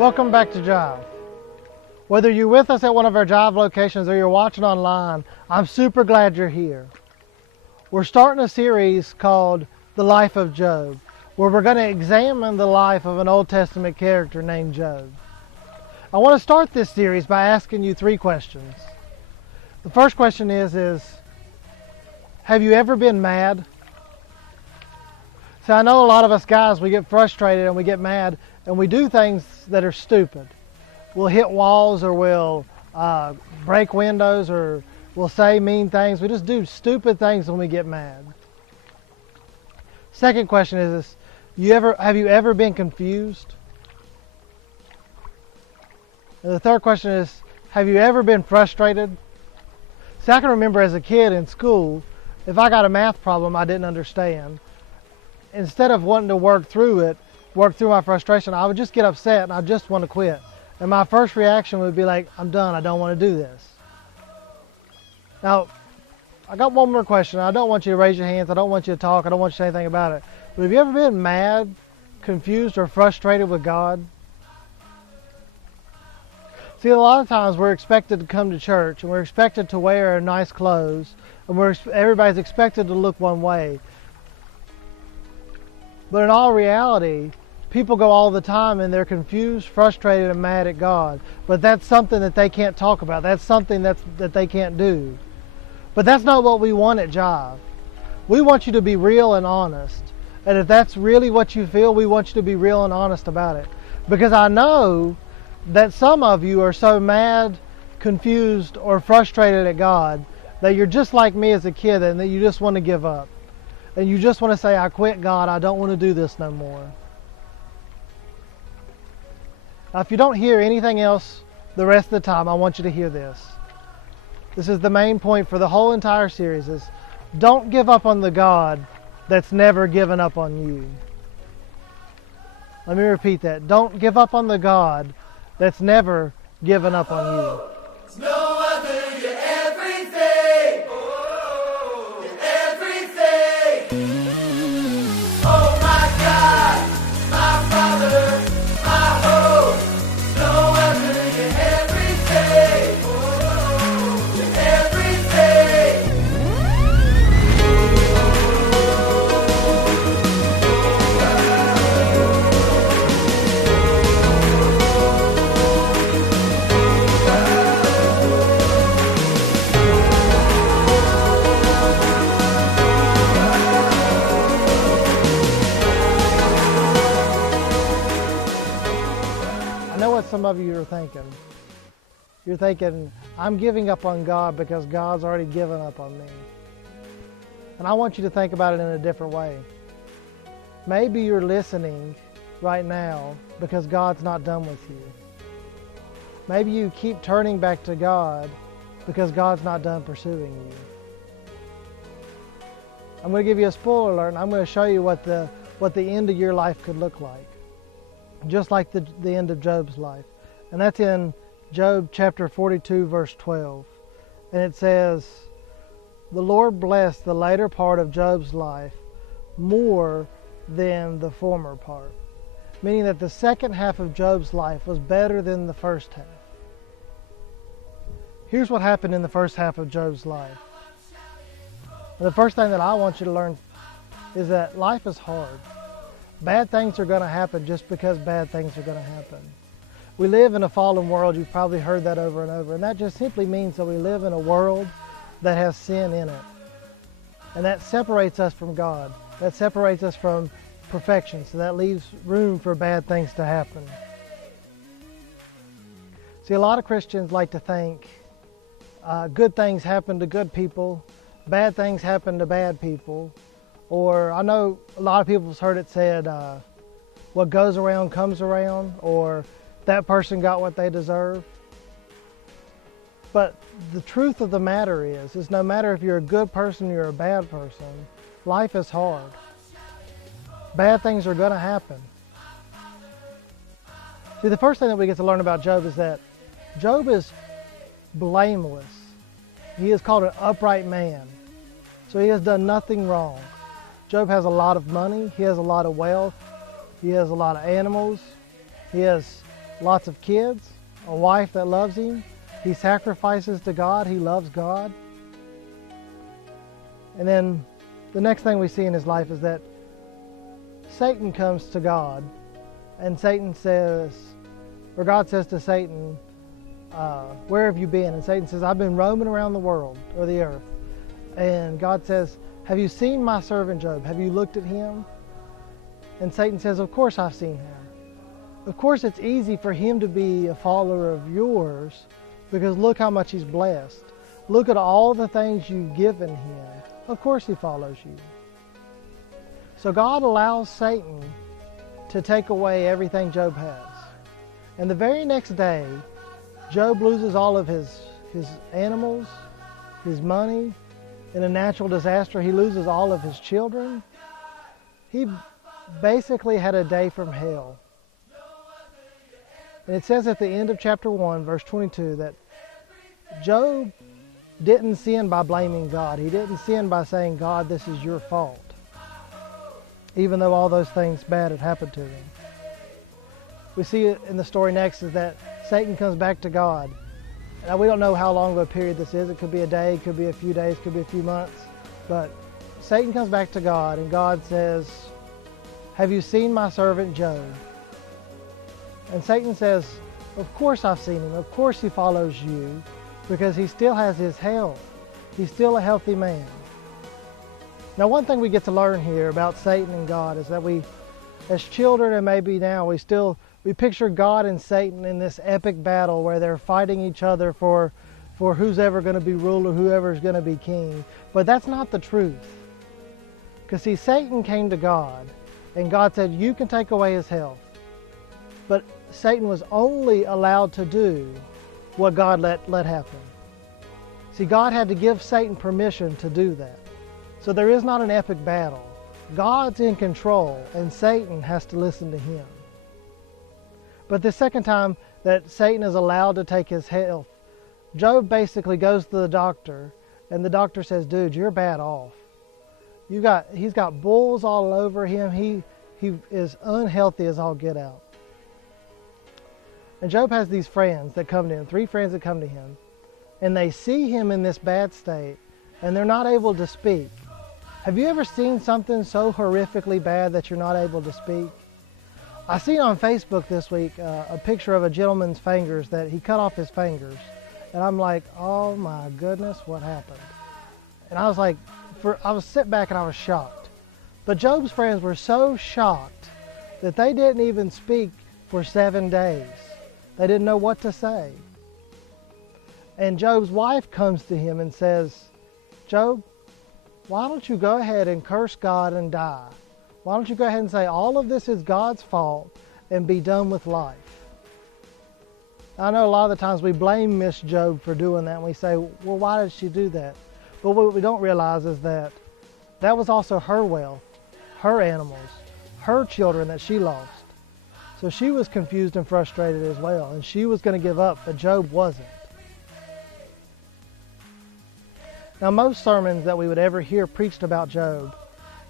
Welcome back to Jive. Whether you're with us at one of our Jive locations or you're watching online, I'm super glad you're here. We're starting a series called The Life of Job, where we're going to examine the life of an Old Testament character named Job. I want to start this series by asking you three questions. The first question is have you ever been mad? See, I know a lot of us guys, we get frustrated and we get mad and we do things that are stupid. We'll hit walls, or we'll break windows, or we'll say mean things. We just do stupid things when we get mad. Second question is have you ever been confused? And the third question is, have you ever been frustrated? See, I can remember as a kid in school, if I got a math problem I didn't understand, instead of wanting to work through my frustration, I would just get upset and I just want to quit. And my first reaction would be like, I'm done, I don't want to do this. Now, I got one more question. I don't want you to raise your hands, I don't want you to talk, I don't want you to say anything about it. But have you ever been mad, confused, or frustrated with God? See, a lot of times we're expected to come to church and we're expected to wear nice clothes and everybody's expected to look one way. But in all reality, people go all the time and they're confused, frustrated, and mad at God. But that's something that they can't talk about. That's something that they can't do. But that's not what we want at Jive. We want you to be real and honest. And if that's really what you feel, we want you to be real and honest about it. Because I know that some of you are so mad, confused, or frustrated at God that you're just like me as a kid and that you just want to give up. And you just want to say, I quit, God, I don't want to do this no more. Now, if you don't hear anything else the rest of the time, I want you to hear this. This is the main point for the whole entire series is, don't give up on the God that's never given up on you. Let me repeat that. Don't give up on the God that's never given up on you. No other, you're everything. Oh, you're everything. Oh my God, my Father, my hope. No other, you're everything. Oh, you're everything. I know what some of you are thinking. You're thinking, I'm giving up on God because God's already given up on me. And I want you to think about it in a different way. Maybe you're listening right now because God's not done with you. Maybe you keep turning back to God because God's not done pursuing you. I'm going to give you a spoiler alert, and I'm going to show you what the end of your life could look like. Just like the end of Job's life. And that's in Job chapter 42, verse 12. And it says, the Lord blessed the later part of Job's life more than the former part. Meaning that the second half of Job's life was better than the first half. Here's what happened in the first half of Job's life. And the first thing that I want you to learn is that life is hard. Bad things are going to happen just because bad things are going to happen. We live in a fallen world. You've probably heard that over and over. And that just simply means that we live in a world that has sin in it. And that separates us from God. That separates us from perfection. So that leaves room for bad things to happen. See, a lot of Christians like to think good things happen to good people, bad things happen to bad people. Or I know a lot of people have heard it said, what goes around comes around, or that person got what they deserve. But the truth of the matter is no matter if you're a good person or you're a bad person, life is hard. Bad things are going to happen. See, the first thing that we get to learn about Job is that Job is blameless. He is called an upright man. So he has done nothing wrong. Job has a lot of money, he has a lot of wealth, he has a lot of animals, he has lots of kids, a wife that loves him. He sacrifices to God. He loves God. And then the next thing we see in his life is that Satan comes to God, and Satan says, or God says to Satan, where have you been? And Satan says, I've been roaming around the world, or the earth. And God says, have you seen my servant Job? Have you looked at him? And Satan says, of course I've seen him. Of course it's easy for him to be a follower of yours, because look how much he's blessed. Look at all the things you've given him. Of course he follows you. So God allows Satan to take away everything Job has. And the very next day, Job loses all of his animals, his money. In a natural disaster, he loses all of his children. He basically had a day from hell. And it says at the end of chapter 1, verse 22, that Job didn't sin by blaming God. He didn't sin by saying, God, this is your fault, even though all those things bad had happened to him. We see it in the story next is that Satan comes back to God. Now, we don't know how long of a period this is. It could be a day, it could be a few days, it could be a few months. But Satan comes back to God, and God says, have you seen my servant Job? And Satan says, of course I've seen him. Of course he follows you, because he still has his health. He's still a healthy man. Now, one thing we get to learn here about Satan and God is that we, as children and maybe now, we picture God and Satan in this epic battle where they're fighting each other for who's ever going to be ruler, whoever's going to be king. But that's not the truth. Because see, Satan came to God, and God said, you can take away his health. But Satan was only allowed to do what God let happen. See, God had to give Satan permission to do that. So there is not an epic battle. God's in control, and Satan has to listen to him. But the second time that Satan is allowed to take his health, Job basically goes to the doctor, and the doctor says, dude, you're bad off. He's got bulls all over him. He is unhealthy as all get out. And Job has these friends that come to him, 3 friends that come to him, and they see him in this bad state, and they're not able to speak. Have you ever seen something so horrifically bad that you're not able to speak? I seen on Facebook this week a picture of a gentleman's fingers that he cut off his fingers. And I'm like, oh my goodness, what happened? And I was like, I was sitting back and I was shocked. But Job's friends were so shocked that they didn't even speak for 7 days. They didn't know what to say. And Job's wife comes to him and says, Job, why don't you go ahead and curse God and die? Why don't you go ahead and say all of this is God's fault and be done with life? I know a lot of the times we blame Miss Job for doing that, and we say, well, why did she do that? But what we don't realize is that that was also her wealth, her animals, her children that she lost. So she was confused and frustrated as well, and she was going to give up, but Job wasn't. Now, most sermons that we would ever hear preached about Job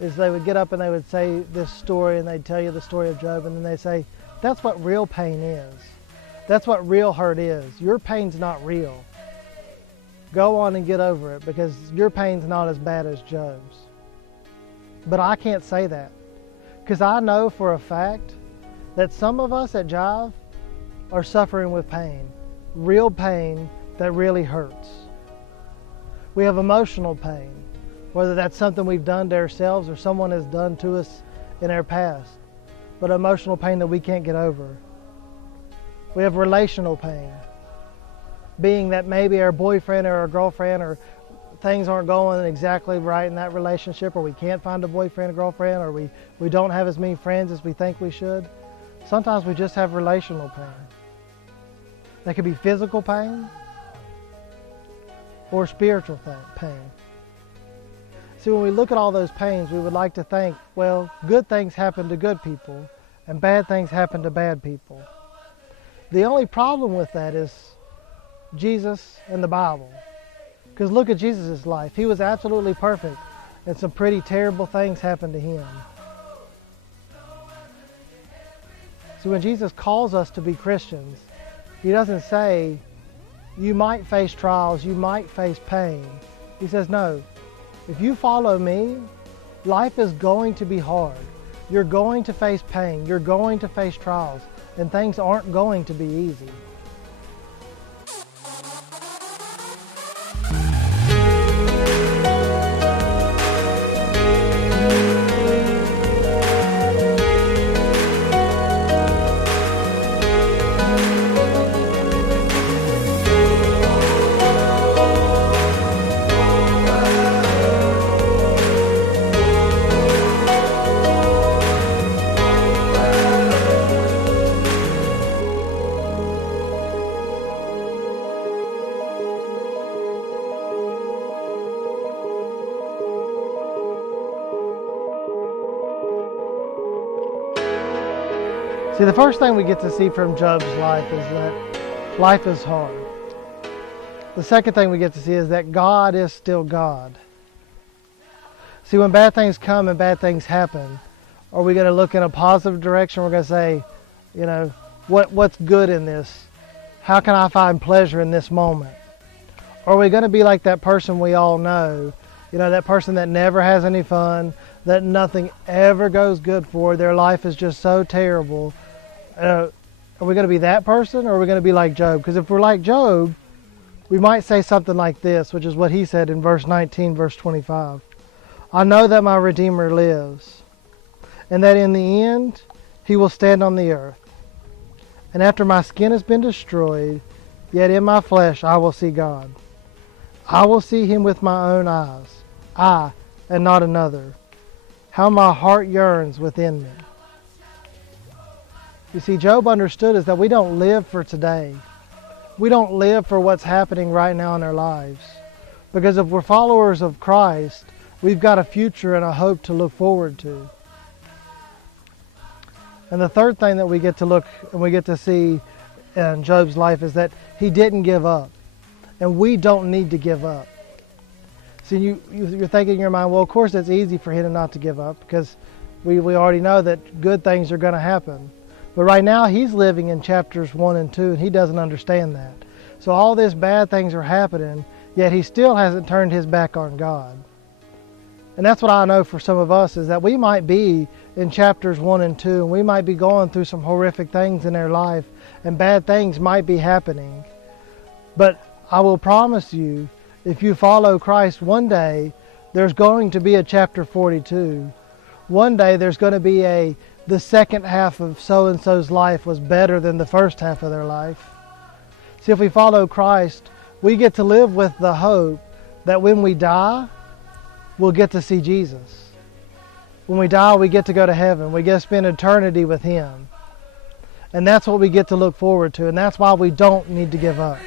is they would get up and they would say this story, and they'd tell you the story of Job, and then they say, that's what real pain is. That's what real hurt is. Your pain's not real. Go on and get over it, because your pain's not as bad as Job's. But I can't say that, because I know for a fact that some of us at Jive are suffering with pain, real pain that really hurts. We have emotional pain, whether that's something we've done to ourselves or someone has done to us in our past, but emotional pain that we can't get over. We have relational pain, being that maybe our boyfriend or our girlfriend or things aren't going exactly right in that relationship, or we can't find a boyfriend or girlfriend, or we don't have as many friends as we think we should. Sometimes we just have relational pain. That could be physical pain or spiritual pain. See, when we look at all those pains, we would like to think, well, good things happen to good people and bad things happen to bad people. The only problem with that is Jesus and the Bible. Because look at Jesus' life. He was absolutely perfect, and some pretty terrible things happened to him. So when Jesus calls us to be Christians, he doesn't say, you might face trials, you might face pain. He says, no, if you follow me, life is going to be hard. You're going to face pain, you're going to face trials, and things aren't going to be easy. See, the first thing we get to see from Job's life is that life is hard. The second thing we get to see is that God is still God. See, when bad things come and bad things happen, are we going to look in a positive direction? We're going to say, you know, what's good in this? How can I find pleasure in this moment? Or are we going to be like that person we all know, you know, that person that never has any fun, that nothing ever goes good for, their life is just so terrible? Are we going to be that person, or are we going to be like Job? Because if we're like Job, we might say something like this, which is what he said in verse 19, verse 25. I know that my Redeemer lives, and that in the end he will stand on the earth. And after my skin has been destroyed, yet in my flesh I will see God. I will see him with my own eyes, I and not another. How my heart yearns within me. You see, Job understood is that we don't live for today. We don't live for what's happening right now in our lives. Because if we're followers of Christ, we've got a future and a hope to look forward to. And the third thing that we get to look and we get to see in Job's life is that he didn't give up. And we don't need to give up. See, you're thinking in your mind, well, of course it's easy for him not to give up because we already know that good things are going to happen. But right now he's living in chapters 1 and 2 and he doesn't understand that. So all these bad things are happening, yet he still hasn't turned his back on God. And that's what I know for some of us is that we might be in chapters 1 and 2 and we might be going through some horrific things in our life and bad things might be happening. But I will promise you, if you follow Christ, one day there's going to be a chapter 42. One day there's going to be the second half of so-and-so's life was better than the first half of their life. See, if we follow Christ, we get to live with the hope that when we die, we'll get to see Jesus. When we die, we get to go to heaven. We get to spend eternity with him. And that's what we get to look forward to. And that's why we don't need to give up.